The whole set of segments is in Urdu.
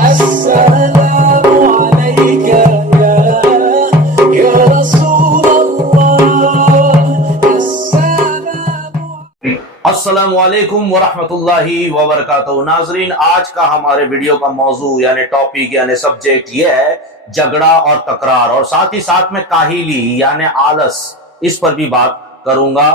السلام عليك يا رسول الله السلام علیکم ورحمۃ اللہ وبرکاتہ۔ ناظرین، آج کا ہمارے ویڈیو کا موضوع یعنی ٹاپک یعنی سبجیکٹ یہ ہے جھگڑا اور تکرار، اور ساتھ ہی ساتھ میں کاہلی یعنی آلس، اس پر بھی بات کروں گا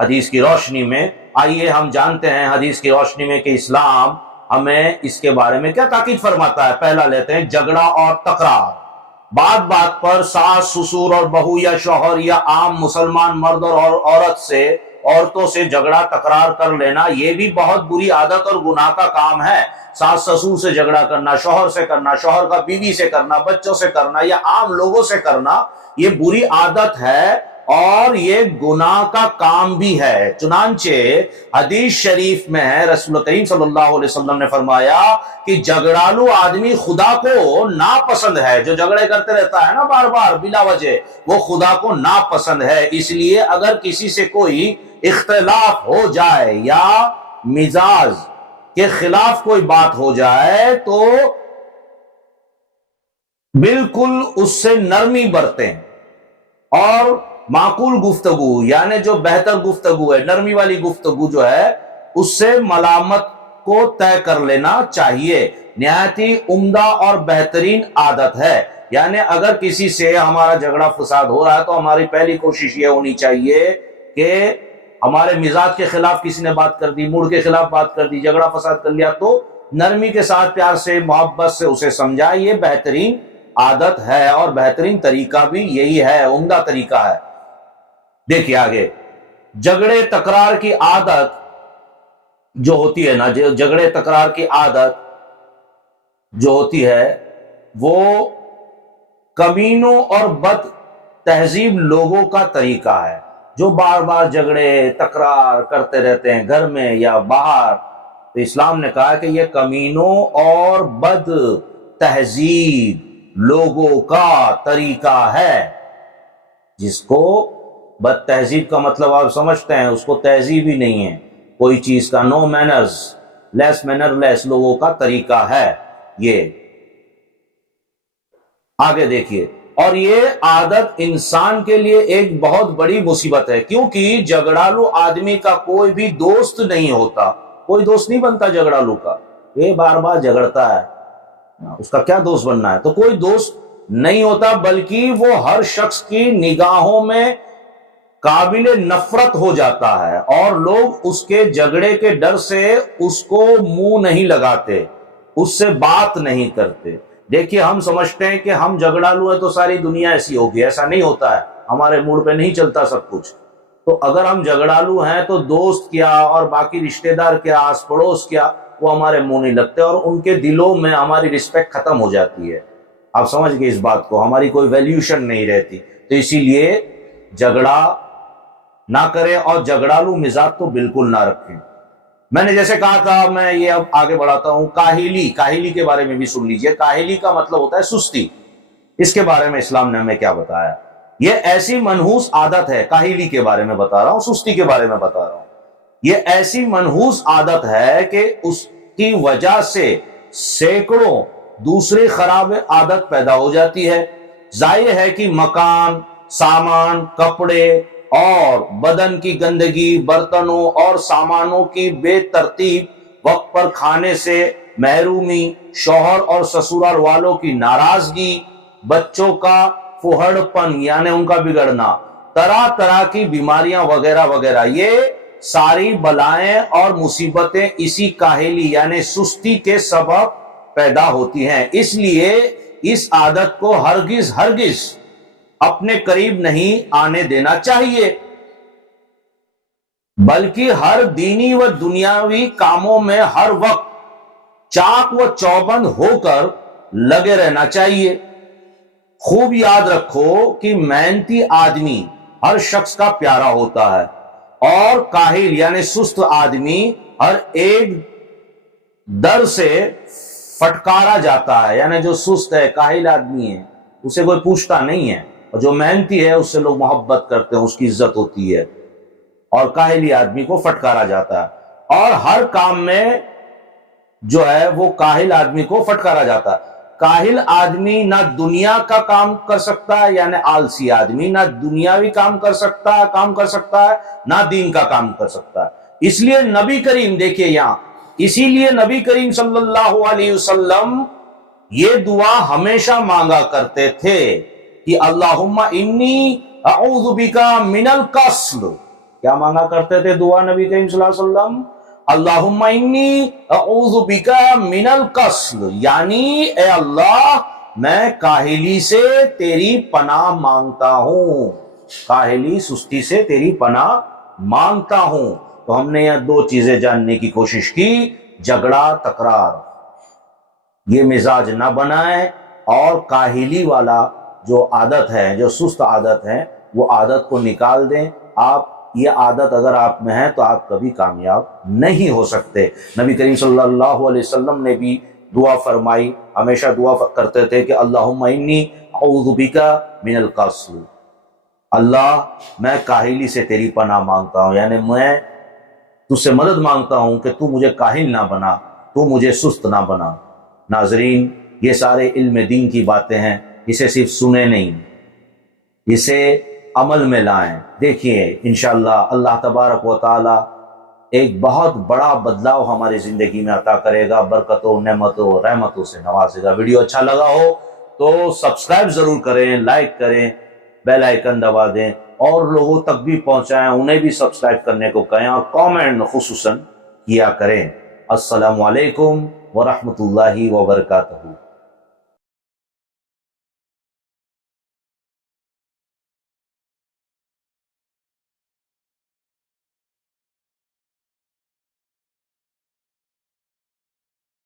حدیث کی روشنی میں۔ آئیے ہم جانتے ہیں حدیث کی روشنی میں کہ اسلام ہمیں اس کے بارے میں کیا تاکید فرماتا ہے۔ پہلا لیتے ہیں جھگڑا اور تکرار۔ بات بات پر ساس سسر اور بہو یا شوہر یا عام مسلمان مرد اور عورتوں سے جھگڑا تکرار کر لینا، یہ بھی بہت بری عادت اور گناہ کا کام ہے۔ ساس سسر سے جھگڑا کرنا، شوہر سے کرنا، شوہر کا بیوی سے کرنا، بچوں سے کرنا یا عام لوگوں سے کرنا، یہ بری عادت ہے اور یہ گناہ کا کام بھی ہے۔ چنانچہ حدیث شریف میں ہے، رسول کریم صلی اللہ علیہ وسلم نے فرمایا کہ جھگڑالو آدمی خدا کو ناپسند ہے۔ جو جھگڑے کرتے رہتا ہے نا بار بار بلا وجہ، وہ خدا کو ناپسند ہے۔ اس لیے اگر کسی سے کوئی اختلاف ہو جائے یا مزاج کے خلاف کوئی بات ہو جائے تو بالکل اس سے نرمی برتیں اور معقول گفتگو یعنی جو بہتر گفتگو ہے، نرمی والی گفتگو جو ہے، اس سے ملامت کو طے کر لینا چاہیے۔ نہایت ہی عمدہ اور بہترین عادت ہے۔ یعنی اگر کسی سے ہمارا جھگڑا فساد ہو رہا ہے تو ہماری پہلی کوشش یہ ہونی چاہیے کہ ہمارے مزاج کے خلاف کسی نے بات کر دی، موڈ کے خلاف بات کر دی، جھگڑا فساد کر لیا، تو نرمی کے ساتھ پیار سے محبت سے اسے سمجھائے۔ یہ بہترین عادت ہے اور بہترین طریقہ بھی یہی ہے، عمدہ طریقہ ہے۔ دیکھیے آگے، جھگڑے تکرار کی عادت جو ہوتی ہے نا، جھگڑے تکرار کی عادت جو ہوتی ہے وہ کمینوں اور بد تہذیب لوگوں کا طریقہ ہے، جو بار بار جھگڑے تکرار کرتے رہتے ہیں گھر میں یا باہر۔ تو اسلام نے کہا کہ یہ کمینوں اور بد تہذیب لوگوں کا طریقہ ہے۔ جس کو بد تہذیب کا مطلب آپ سمجھتے ہیں، اس کو تہذیب ہی نہیں ہے کوئی چیز کا، نو مینرز، لیس مینر لیس لوگوں کا طریقہ ہے یہ۔ آگے دیکھیے، اور یہ عادت انسان کے لیے ایک بہت بڑی مصیبت ہے، کیونکہ جھگڑالو آدمی کا کوئی بھی دوست نہیں ہوتا، کوئی دوست نہیں بنتا جھگڑالو کا۔ یہ بار بار جھگڑتا ہے، اس کا کیا دوست بننا ہے؟ تو کوئی دوست نہیں ہوتا، بلکہ وہ ہر شخص کی نگاہوں میں قابل نفرت ہو جاتا ہے، اور لوگ اس کے جھگڑے کے ڈر سے اس کو منہ نہیں لگاتے، اس سے بات نہیں کرتے۔ دیکھیے، ہم سمجھتے ہیں کہ ہم جھگڑالو ہیں تو ساری دنیا ایسی ہوگی، ایسا نہیں ہوتا ہے، ہمارے موڈ پہ نہیں چلتا سب کچھ۔ تو اگر ہم جھگڑالو ہیں تو دوست کیا اور باقی رشتہ دار کیا، آس پڑوس کیا، وہ ہمارے منہ نہیں لگتے اور ان کے دلوں میں ہماری رسپیکٹ ختم ہو جاتی ہے۔ آپ سمجھ گئے اس بات کو، ہماری کوئی ویلیوشن نہیں رہتی۔ تو اسی لیے جھگڑا نہ کریں اور جھگڑالو مزاج تو بالکل نہ رکھیں۔ میں نے جیسے کہا تھا، میں یہ اب آگے بڑھاتا ہوں، کاہلی کے بارے میں بھی سن لیجئے۔ کاہلی کا مطلب ہوتا ہے سستی۔ اس کے بارے میں اسلام نے ہمیں کیا بتایا؟ یہ ایسی منحوس عادت ہے، کاہلی کے بارے میں بتا رہا ہوں، سستی کے بارے میں بتا رہا ہوں۔ یہ ایسی منحوس عادت ہے کہ اس کی وجہ سے سینکڑوں دوسری خراب عادت پیدا ہو جاتی ہے۔ ظاہر ہے کہ مکان، سامان، کپڑے اور بدن کی گندگی، برتنوں اور سامانوں کی بے ترتیب، وقت پر کھانے سے محرومی، شوہر اور سسرال والوں کی ناراضگی، بچوں کا پھوہڑ پن یعنی ان کا بگڑنا، طرح طرح کی بیماریاں وغیرہ وغیرہ، یہ ساری بلائیں اور مصیبتیں اسی کاہلی یعنی سستی کے سبب پیدا ہوتی ہیں۔ اس لیے اس عادت کو ہرگز اپنے قریب نہیں آنے دینا چاہیے، بلکہ ہر دینی و دنیاوی کاموں میں ہر وقت چاق و چوبند ہو کر لگے رہنا چاہیے۔ خوب یاد رکھو کہ محنتی آدمی ہر شخص کا پیارا ہوتا ہے، اور کاہل یعنی سست آدمی ہر ایک در سے پھٹکارا جاتا ہے۔ یعنی جو سست ہے، کاہل آدمی ہے، اسے کوئی پوچھتا نہیں ہے، اور جو محنتی ہے اس سے لوگ محبت کرتے ہیں، اس کی عزت ہوتی ہے، اور کاہلی آدمی کو پھٹکارا جاتا ہے۔ اور ہر کام میں جو ہے وہ کاہل آدمی کو فٹکارا جاتا ہے۔ کاہل آدمی نہ دنیا کا کام کر سکتا ہے، یعنی آلسی آدمی نہ دنیاوی کام کر سکتا ہے نہ دین کا کام کر سکتا ہے۔ اس لیے نبی کریم دیکھیے یہاں، اسی لیے نبی کریم صلی اللہ علیہ وسلم یہ دعا ہمیشہ مانگا کرتے تھے کہ اللہم انی اعوذ بک من الکسل۔ کیا مانگا کرتے تھے دعا نبی کریم صلی اللہ علیہ وسلم؟ اللہم انی اعوذ بک من الکسل، یعنی اے اللہ میں کاہلی سے تیری پناہ مانگتا ہوں، کاہلی سستی سے تیری پناہ مانگتا ہوں۔ تو ہم نے یہ دو چیزیں جاننے کی کوشش کی، جھگڑا تکرار، یہ مزاج نہ بنائیں، اور کاہلی والا جو عادت ہے، جو سست عادت ہے، وہ عادت کو نکال دیں۔ آپ یہ عادت اگر آپ میں ہے تو آپ کبھی کامیاب نہیں ہو سکتے۔ نبی کریم صلی اللہ علیہ وسلم نے بھی دعا فرمائی، ہمیشہ دعا کرتے تھے کہ اللہم انی اعوذ بک من الکسل، اللہ میں کاہلی سے تیری پناہ مانگتا ہوں، یعنی میں تجھ سے مدد مانگتا ہوں کہ تو مجھے کاہل نہ بنا، تو مجھے سست نہ بنا۔ ناظرین، یہ سارے علم دین کی باتیں ہیں، اسے صرف سنیں نہیں، اسے عمل میں لائیں۔ دیکھیے انشاءاللہ اللہ تبارک و تعالی ایک بہت بڑا بدلاؤ ہماری زندگی میں عطا کرے گا، برکتوں، نعمتوں، رحمتوں سے نوازے گا۔ ویڈیو اچھا لگا ہو تو سبسکرائب ضرور کریں، لائک کریں، بیل آئیکن دبا دیں، اور لوگوں تک بھی پہنچائیں، انہیں بھی سبسکرائب کرنے کو کہیں، اور کامنٹ خصوصاً کیا کریں۔ السلام علیکم ورحمۃ اللہ وبرکاتہ۔